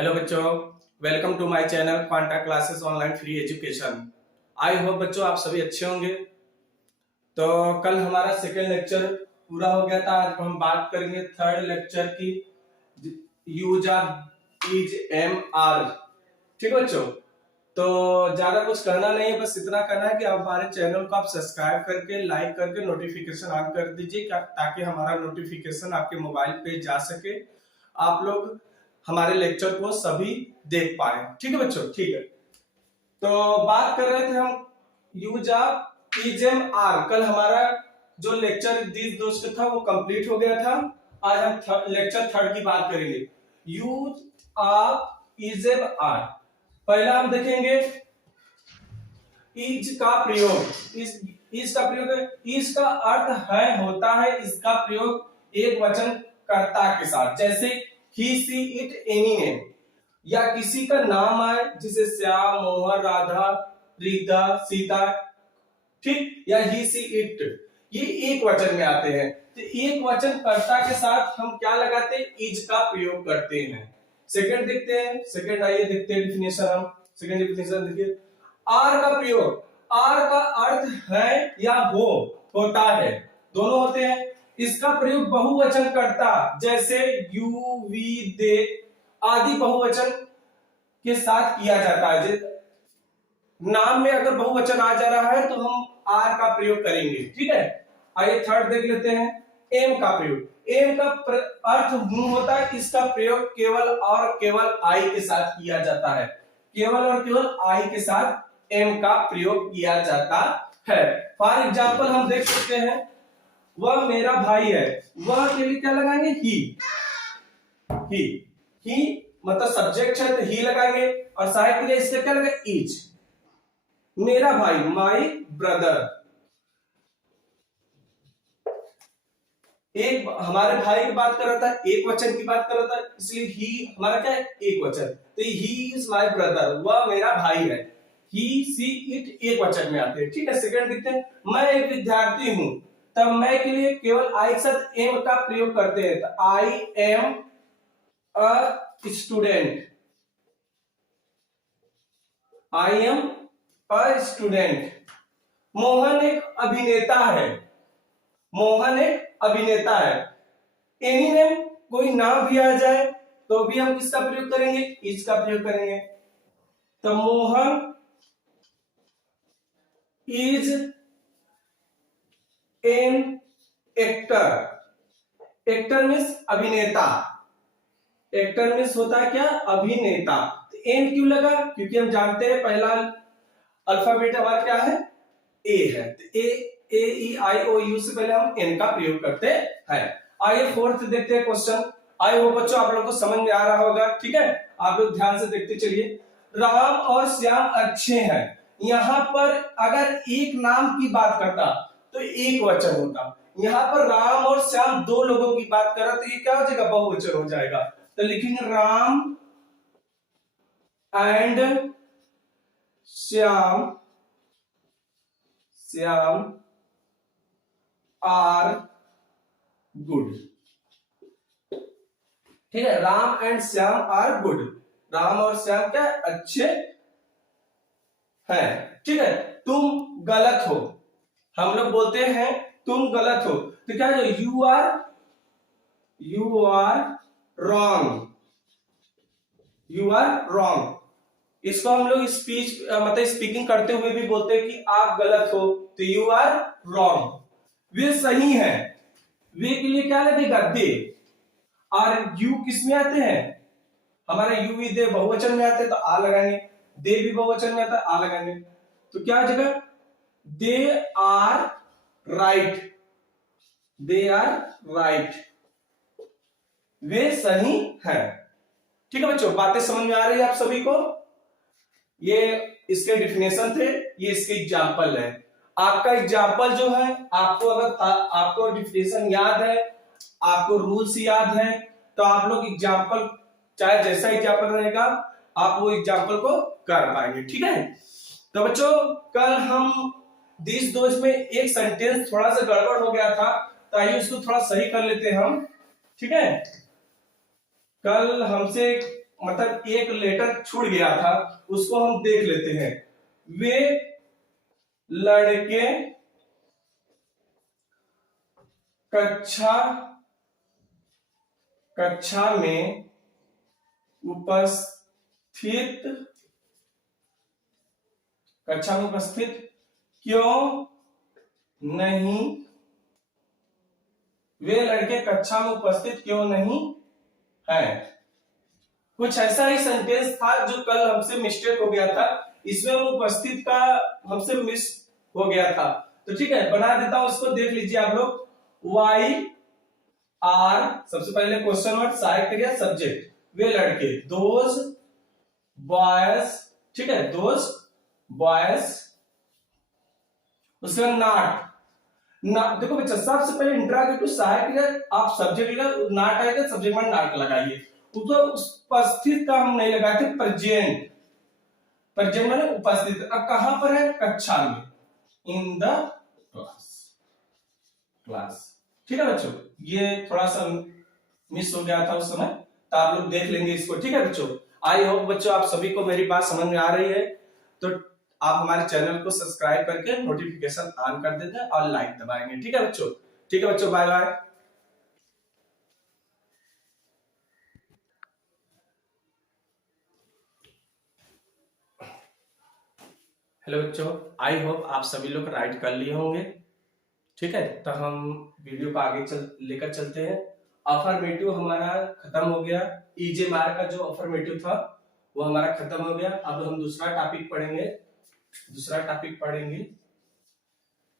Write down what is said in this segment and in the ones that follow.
Hello बच्चों, welcome to my channel Quanta classes online free education. I hope बच्चों आप सभी अच्छे होंगे। तो कल हमारा सेकेंड लेक्चर पूरा हो गया था। आज हम बात करेंगे थर्ड लेक्चर की, use of is am are. ठीक है बच्चों, तो ज्यादा कुछ करना नहीं है, बस इतना करना है कि आप हमारे चैनल को आप सब्सक्राइब करके लाइक करके नोटिफिकेशन ऑन कर दीजिए ताकि हमारा नोटिफिकेशन आपके मोबाइल पे जा सके, आप लोग हमारे लेक्चर को सभी देख पाए। ठीक है बच्चों, ठीक है। तो बात कर रहे थे हम use of is am are. कल हमारा जो लेक्चर दिस दोस्त था वो कंप्लीट हो गया था। आज हम लेक्चर थर्ड की बात करेंगे, use of is am are. पहला हम देखेंगे इज का प्रयोग। इज का प्रयोग है, इज का अर्थ है होता है इसका प्रयोग एक वचन कर्ता के साथ, जैसे he she it any name, या किसी का नाम आए जिसे श्याम, मोहन, राधा, रीता, सीता, ठीक, या he she it, ये एक वचन में आते हैं। तो एक वचन कर्ता के साथ हम क्या लगाते हैं, इज का प्रयोग करते हैं। सेकंड देखते हैं, सेकंड आइए देखते हैं डिफिनेशन। हम सेकंड डिफिनेशन देखिए, आर का प्रयोग। आर का अर्थ है या हो होता है, दोनों होते हैं। इसका प्रयोग बहुवचन करता, जैसे यू, वी, दे आदि बहुवचन के साथ किया जाता है। नाम में अगर बहुवचन आ जा रहा है तो हम आर का प्रयोग करेंगे। ठीक है, आइए थर्ड देख लेते हैं, एम का प्रयोग। एम का अर्थ हूं होता है, इसका प्रयोग केवल और केवल आई के साथ किया जाता है। केवल और केवल आई के साथ एम का प्रयोग किया जाता है। फॉर एग्जाम्पल हम देख सकते हैं, वह मेरा भाई है, वह के लिए क्या लगाएंगे, ही मतलब सब्जेक्ट है तो ही लगाएंगे, और सहायक के लिए इसका क्या लगेगा, इज। मेरा भाई, माई ब्रदर। एक हमारे भाई की बात कर रहा था, एक वचन की बात कर रहा था, इसलिए ही हमारा क्या है, एक वचन। तो ही इज माई ब्रदर, वह मेरा भाई है। ही सी इट एक वचन में आते हैं। ठीक है, सेकंड देखते हैं, मैं एक विद्यार्थी हूं। तब मैं के लिए केवल आई के साथ एम का प्रयोग करते हैं, तो I am a student. I am a student. Mohan एक अभिनेता है, मोहन एक अभिनेता है। एनी नेम, कोई नाम भी आ जाए तो भी हम किसका प्रयोग करेंगे, इज का प्रयोग करेंगे। तो Mohan is an actor. Actor means अभिनेता। एक्टर मीन्स होता है क्या, अभिनेता। तो एन क्यों लगा, क्योंकि हम जानते हैं पहला अल्फाबेट हमारा क्या है, ए है। तो ए ई आई ओ यू से पहले हम एन का प्रयोग करते हैं। आइए फोर्थ देखते हैं क्वेश्चन। आई होप बच्चों आप लोगों को समझ में आ रहा होगा। ठीक है, आप लोग ध्यान से देखते चलिए। राम और श्याम अच्छे हैं। यहां पर अगर एक नाम की बात करता तो एक वचन होता, यहां पर राम और श्याम दो लोगों की बात कर रहा तो ये क्या हो जाएगा, बहुवचन हो जाएगा। तो लिखेंगे Ram and Shyam, Shyam are good. ठीक है, Ram and Shyam are good. Ram और श्याम क्या अच्छे हैं। ठीक है, तुम गलत हो। हम लोग बोलते हैं तुम गलत हो, तो क्या है, you are wrong. You are wrong. इसको हम लोग स्पीच मतलब स्पीकिंग करते हुए भी बोलते हैं कि आप गलत हो, तो यू आर रॉन्ग। वे सही हैं। वे के लिए क्या लगेगा, दे। और यू किस में आते हैं, हमारे यू भी दे बहुवचन में आते हैं तो आ लगाएंगे। दे भी बहुवचन में आता है, आ लगाएंगे। तो क्या जगह, they are right. They are right, वे सही हैं। ठीक है बच्चों, बातें समझ में आ रही है आप सभी को। ये इसके डिफिनेशन थे, ये इसके एग्जाम्पल है। आपका एग्जाम्पल जो है, आपको अगर आपको डिफिनेशन याद है, आपको रूल्स याद है, तो आप लोग एग्जाम्पल चाहे जैसा एग्जाम्पल रहेगा आप वो एग्जाम्पल को कर पाएंगे। ठीक है, तो बच्चों कल हम दिस दोष में एक सेंटेंस थोड़ा सा गड़बड़ हो गया था, तो आइए उसको थोड़ा सही कर लेते हैं हम। ठीक है, कल हमसे मतलब एक लेटर छूट गया था, उसको हम देख लेते हैं। वे लड़के कक्षा में उपस्थित क्यों नहीं, वे लड़के कक्षा में उपस्थित क्यों नहीं है। कुछ ऐसा ही सेंटेंस था जो कल हमसे मिस्टेक हो गया था, इसमें वो उपस्थित का हमसे मिस हो गया था। तो ठीक है, बना देता हूं, इसको देख लीजिए आप लोग। वाई आर, सबसे पहले क्वेश्चन वर्ड, सहायक क्रिया, सब्जेक्ट, वे लड़के, दोज बॉयज, ठीक है, दोज बॉयज। उसके बाद नॉट, देखो बच्चा, सबसे पहले इंट्रागेटिव सहायक क्रिया आप सब्जेक्ट लगा, नॉट आएगा सब्जेक्ट में नॉट लगाइए। तो उपस्थित का हम नहीं लगाते, प्रेजेंट, प्रेजेंट माने उपस्थित। अब कहां पर है, कक्षा में, इन द क्लास। ठीक है बच्चों, ये थोड़ा सा मिस हो गया था उस समय, तो आप लोग देख लेंगे इसको। ठीक है बच्चों, आई होप बच्चों आप सभी को मेरी बात समझ में आ रही है। तो आप हमारे चैनल को सब्सक्राइब करके नोटिफिकेशन ऑन कर देते हैं और लाइक दबाएंगे। ठीक है बच्चों, ठीक है बच्चों, बाय बाय। हेलो बच्चों, आई होप आप सभी लोग राइट कर लिए होंगे। ठीक है, तो हम वीडियो को आगे लेकर चलते हैं। अफर्मेटिव हमारा खत्म हो गया, ईजेमार का जो अफर्मेटिव था वो हमारा खत्म हो गया। अब हम दूसरा टॉपिक पढ़ेंगे,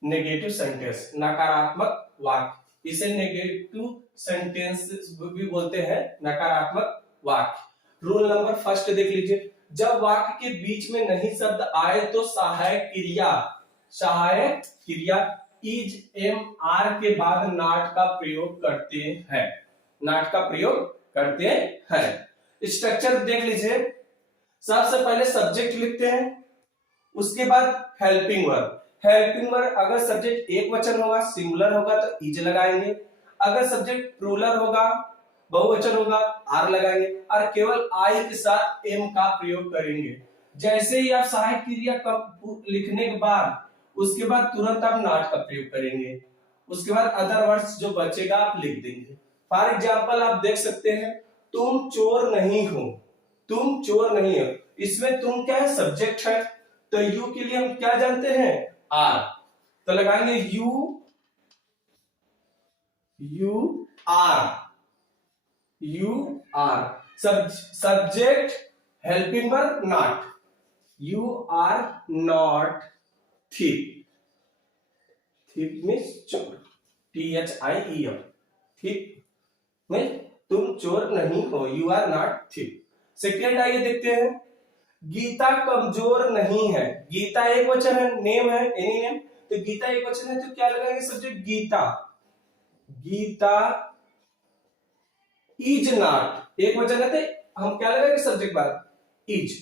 नेगेटिव सेंटेंस, नकारात्मक वाक्य। इसे नेगेटिव सेंटेंस भी बोलते हैं, नकारात्मक वाक्य। रूल नंबर फर्स्ट देख लीजिए, जब वाक्य के बीच में नहीं शब्द आए तो सहायक क्रिया इज एम आर के बाद नॉट का प्रयोग करते हैं। स्ट्रक्चर देख लीजिए, सबसे पहले सब्जेक्ट लिखते हैं, उसके बाद हेल्पिंग वर्ब अगर सब्जेक्ट एक वचन होगा, सिंगुलर होगा तो इज लगाएंगे। अगर सब्जेक्ट प्लूरल होगा, बहुवचन होगा, आर लगाएंगे। और केवल आई के साथ एम का प्रयोग करेंगे। जैसे ही आप सहायक क्रिया लिखने के बाद उसके बाद तुरंत आप नॉट का प्रयोग करेंगे। उसके बाद अदर वर्ड्स जो बचेगा आप लिख देंगे। फॉर एग्जाम्पल आप देख सकते हैं, तुम चोर नहीं हो, इसमें तुम क्या है, सब्जेक्ट है, तो यू के लिए हम क्या जानते हैं, आर, तो लगाएंगे you are, subject helping verb not, you are not thief means चोर, THIEF, ठीक में तुम चोर नहीं हो, you are not thief. Second आइए देखते हैं, गीता कमजोर नहीं है। गीता एक वचन है, नेम है, एनी नेम, तो गीता एक वचन है तो क्या लगाएंगे, सब्जेक्ट गीता इज नॉट, एक वचन है तो हम क्या लगाएंगे, सब्जेक्ट बाद is.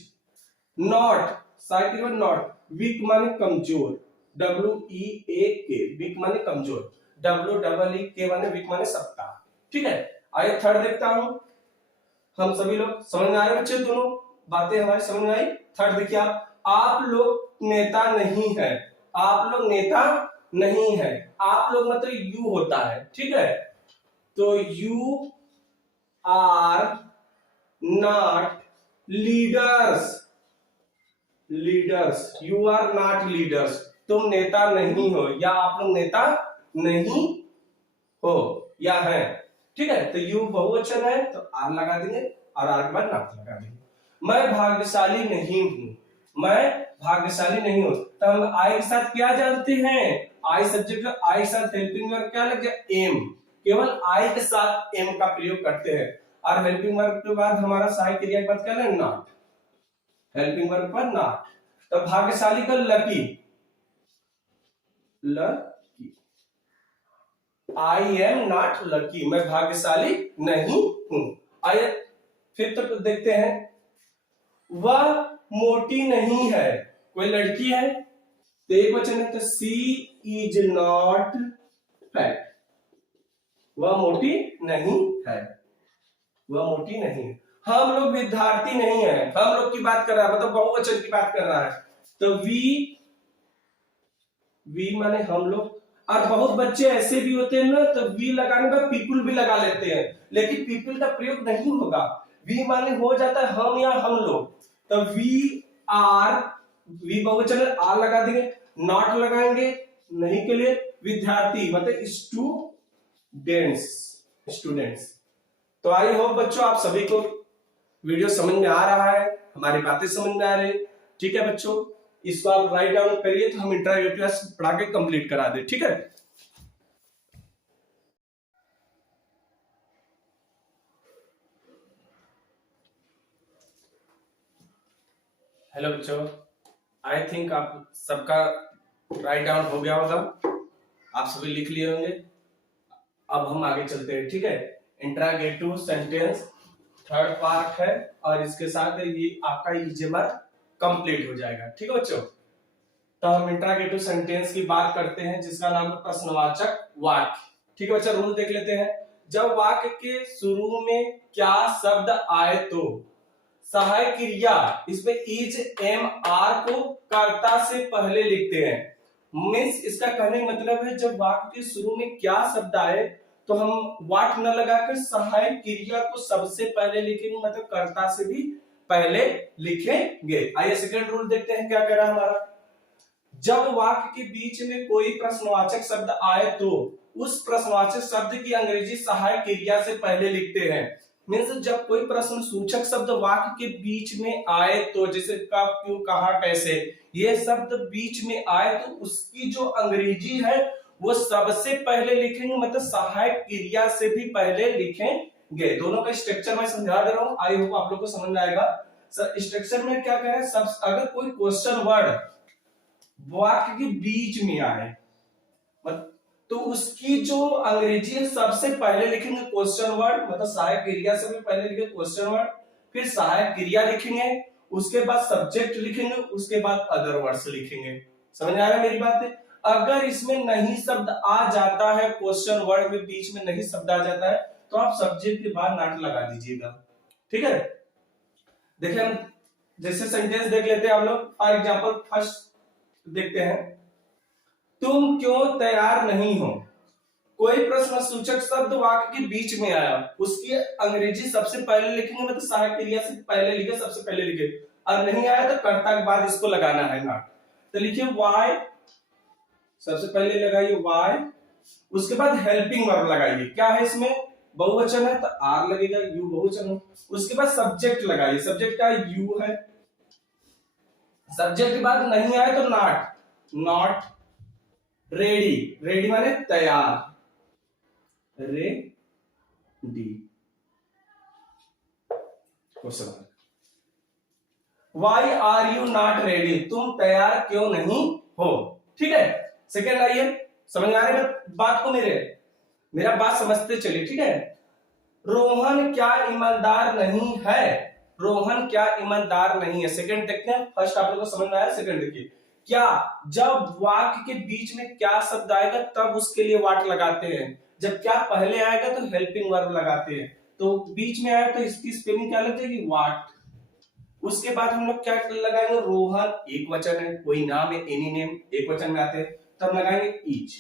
Not, side not, weak माने कमजोर, WEAK, वीक माने कमजोर, WEEK माने वीक माने सत्ता। ठीक है, आइए थर्ड देखता हूं। हम सभी लोग समझ में आ रहे बच्चे, दोनों बातें हमारी समझ में आई। थर्ड देखिए, आप लोग नेता नहीं है, आप लोग मतलब यू होता है। ठीक है, तो you are not leaders, you are not leaders, तुम नेता नहीं हो, या आप लोग नेता नहीं हो या है। ठीक है, तो यू बहुवचन है तो आर लगा देंगे और आर के बाद नॉट लगा देंगे। मैं भाग्यशाली नहीं हूं, तो हम आई के साथ क्या जानते हैं, आई सब्जेक्ट, आई के साथ हेल्पिंग वर्ब क्या लग जाए, एम, केवल आई के साथ एम का प्रयोग करते हैं। और हेल्पिंग वर्ब के बाद हमारा सहायक क्रिया के बाद क्या है, नॉट, हेल्पिंग वर्ब पर नॉट। तो भाग्यशाली का lucky, I am not lucky, मैं भाग्यशाली नहीं हूं। आइए फिर तो देखते हैं, वह मोटी नहीं है, कोई लड़की है तो एक वचन है, तो सी इज नॉट फैट, वह मोटी नहीं है, हम लोग विद्यार्थी नहीं है, हम लोग की बात कर रहा है, मतलब बहुवचन की बात कर रहा है। तो वी माने हम लोग। और बहुत बच्चे ऐसे भी होते हैं ना, तो वी लगाने का पीपुल भी लगा लेते हैं, लेकिन पीपुल का प्रयोग नहीं होगा। वी माने हो जाता है हम या हम लोग। तो वी आर, वी बहुवचन आर लगा देंगे, नॉट लगाएंगे नहीं के लिए, विद्यार्थी मतलब स्टूडेंट्स। तो आई होप बच्चों आप सभी को वीडियो समझ में आ रहा है, हमारी बातें समझ में आ रही है। ठीक है बच्चों, इसको आप राइट डाउन करिए तो हम इंटरैक्टिव पढ़ा के कंप्लीट करा दे। ठीक है, हेलो बच्चों, आई थिंक आप सबका राइट डाउन हो गया होगा, आप सभी लिख लिए होंगे। अब हम आगे चलते हैं। ठीक है, इंटरैक्टिव सेंटेंस थर्ड पार्ट है, और इसके साथ ये आपका ईजेमर कंप्लीट हो जाएगा। ठीक है बच्चों, तो हम इंटरैक्टिव सेंटेंस की बात करते हैं, जिसका नाम है प्रश्नवाचक वाक्य। ठीक है बच्चा, रूल देख लेते हैं। जब वाक्य के शुरू में क्या शब्द आए तो सहायक क्रिया, इसमें इज एम आर को कर्ता से पहले लिखते हैं। मीन्स इसका कहने का मतलब है, जब वाक्य के शुरू में क्या शब्द आए तो हम वाट न लगाकर सहायक क्रिया को सबसे पहले लिखेंगे, मतलब कर्ता से भी पहले लिखेंगे। आइए सेकंड रूल देखते हैं क्या कह रहा है हमारा। जब वाक्य के बीच में कोई प्रश्नवाचक शब्द आए तो उस प्रश्नवाचक शब्द की अंग्रेजी सहायक क्रिया से पहले लिखते हैं। मीन्स जब कोई प्रश्न सूचक शब्द वाक्य के बीच में आए तो, जैसे कब, क्यों, कहां, कैसे, ये शब्द बीच में आए तो उसकी जो अंग्रेजी है वो सबसे पहले लिखेंगे, मतलब सहायक क्रिया से भी पहले लिखेंगे। दोनों का स्ट्रक्चर मैं समझा दे रहा हूं, आई होप आप लोग को समझ में आएगा। स्ट्रक्चर में क्या कह रहे हैं, सब अगर कोई क्वेश्चन वर्ड वाक्य के बीच में आए तो उसकी जो अंग्रेजी है सबसे पहले लिखेंगे क्वेश्चन वर्ड, मतलब सहायक क्रिया से भी पहले लिखेंगे क्वेश्चन वर्ड, फिर सहायक क्रिया लिखेंगे, उसके बाद सब्जेक्ट लिखेंगे, उसके बाद अदर वर्ड्स लिखेंगे। समझ आ रहा है मेरी बात है? अगर इसमें नहीं शब्द आ जाता है, क्वेश्चन वर्ड में बीच में नहीं शब्द आ जाता है, तो आप सब्जेक्ट के बाद नॉट लगा दीजिएगा। ठीक है, देखिए हम जैसे सेंटेंस देख लेते हैं हम लोग। फॉर एग्जाम्पल फर्स्ट देखते हैं, तुम क्यों तैयार नहीं हो। कोई प्रश्न सूचक शब्द वाक्य के बीच में आया, उसकी अंग्रेजी सबसे पहले लिखेंगे, मतलब सहायक क्रिया से पहले लिखे, सबसे पहले लिखे। और नहीं आया तो कर्ता के बाद इसको लगाना है नॉट। तो लिखिए वाई, सबसे पहले लगाइए वाई, उसके बाद हेल्पिंग वर्ब लगाइए। क्या है इसमें, बहुवचन है तो आर लगेगा, यू बहुवचन है। उसके बाद सब्जेक्ट लगाइए, सब्जेक्ट का यू है। सब्जेक्ट के बाद नहीं आए तो नॉट रेडी, रेडी माने तैयार, ready. Question, why are you not ready, तुम तैयार क्यों नहीं हो। ठीक है, सेकेंड आइए, समझ आ रही है बात को मेरा बात समझते चलिए। ठीक है, रोहन क्या ईमानदार नहीं है, रोहन क्या ईमानदार नहीं है। सेकंड देखते हैं, फर्स्ट आप लोगों को समझ में आया, सेकंड देखिए। क्या, जब वाक्य के बीच में क्या शब्द आएगा तब उसके लिए वाट लगाते हैं, जब क्या पहले आएगा तो हेल्पिंग वर्ब लगाते हैं। तो बीच में आया तो इसकी स्पेलिंग क्या लग जाएगी, वाट। उसके बाद हम लोग क्या लगाएंगे, रोहन एक वचन है, कोई नाम है, एनी नेम एक वचन में आते हैं, तब लगाएंगे इच।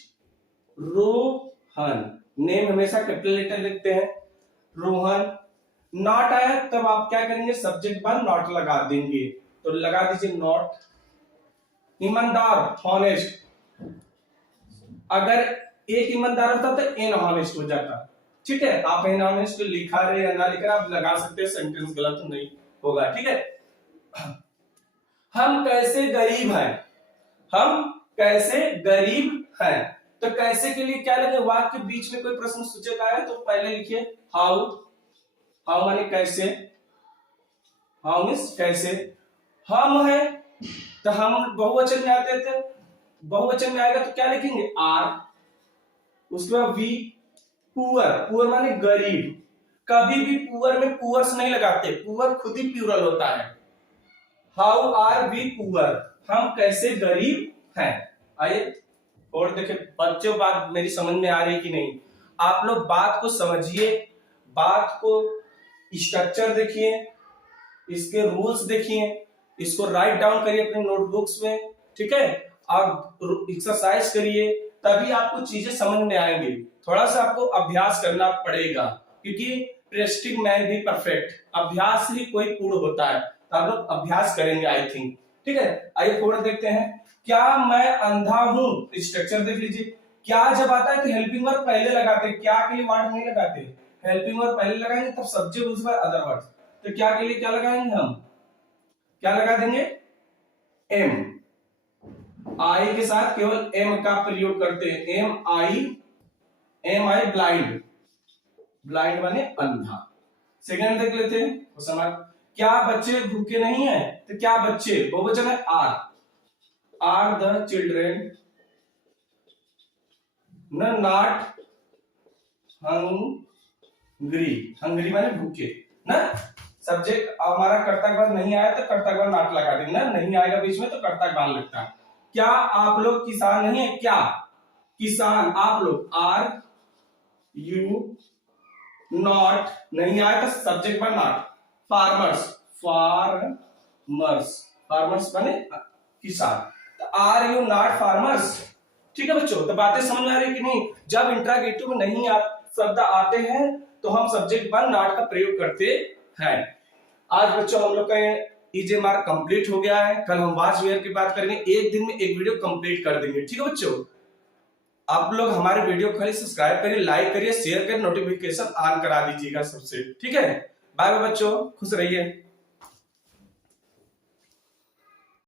रोहन, नेम हमेशा कैपिटल लेटर लिखते हैं, रोहन। नॉट आया तब आप क्या करेंगे, सब्जेक्ट बाद नॉट लगा देंगे, तो लगा दीजिए नॉट। ईमानदार, हॉनेस्ट, अगर एक ईमानदार होता तो इन हॉनेस्ट हो जाता। ठीक है, आप इन हॉनेस्ट लिखा रहे या ना लिख रहे आप लगा सकते हैं, सेंटेंस गलत नहीं होगा। ठीक है, हम कैसे गरीब हैं, हम कैसे गरीब हैं। तो कैसे के लिए क्या लगे, वाक्य के बीच में कोई प्रश्न सूचक आया तो पहले लिखिए हाउ, हाउ माने कैसे, हाउ मीन्स कैसे। हम है तो हम बहुवचन में आते थे, बहुवचन में आएगा तो क्या लिखेंगे, आर। उसके बाद वी, पुअर, पुअर माने गरीब। कभी भी पुअर में पुअर्स नहीं लगाते, पुअर खुद ही प्लूरल होता है। हाउ आर वी पुअर, हम कैसे गरीब हैं। आइए और देखिए बच्चों, बात मेरी समझ में आ रही कि नहीं, आप लोग बात को समझिए, बात को स्ट्रक्चर देखिए, इसके रूल्स देखिए, इसको राइट डाउन करिए अपने नोटबुक्स में, ठीक है, और एक्सरसाइज करिए, तभी आपको चीजें समझ में आएंगी। थोड़ा सा आपको अभ्यास करना पड़ेगा, क्योंकि प्रेस्टिंग मैन भी परफेक्ट, अभ्यास ही कोई पूर्ण होता है। तो आप लोग अभ्यास करेंगे आई थिंक, ठीक है। आइए थोड़ा देखते हैं, क्या मैं अंधा हूं, स्ट्रक्चर देख लीजिए। क्या जब आता है तो हेल्पिंग वर्ब पहले लगाते हैं, क्या के लिए वर्ड नहीं लगाते, हेल्पिंग वर्ब पहले लगाएंगे तब सब्जेक्ट उसके बाद अदर वर्ड। तो क्या के लिए क्या लगाएंगे हम, क्या लगा देंगे, एम। आई के साथ केवल एम का प्रयोग करते हैं, एम आई ब्लाइंड, ब्लाइंड माने अंधा। सेकंड देख लेते हैं क्वेश्चन मार्क, क्या बच्चे भूखे नहीं है, तो क्या बच्चे बहुवचन है, are the children not hungry, hungry माने भूखे ना। सब्जेक्ट हमारा कर्तव्य नहीं आया तो कर्तव्य नॉट लगा देंगे ना, नहीं आएगा बीच में तो कर्तव्य लगता है। क्या आप लोग किसान नहीं है, क्या किसान आप लोग, आर यू नॉट, नहीं आया तो सब्जेक्ट पर नॉट, फार्मर्स, फार्मर्स, फार्मर्स माने किसान, तो आर यू नॉट फार्मर्स, ठीक है बच्चों। तो बातें समझ में आ रही कि नहीं, जब इंट्रागेटिव में नहीं शब्द आते हैं तो हम सब्जेक्ट पर नॉट का प्रयोग करते हैं। आज बच्चों हम लोग का ईजे मार्क कंप्लीट हो गया है, कल हम वाच वेयर की बात करेंगे, एक दिन में एक वीडियो कंप्लीट कर देंगे, ठीक है बच्चों। आप लोग हमारे वीडियो को खाली सब्सक्राइब करिए, लाइक करिए, शेयर करिए, नोटिफिकेशन ऑन करा दीजिएगा सबसे, ठीक है। बाय बाय बच्चों, खुश रहिए।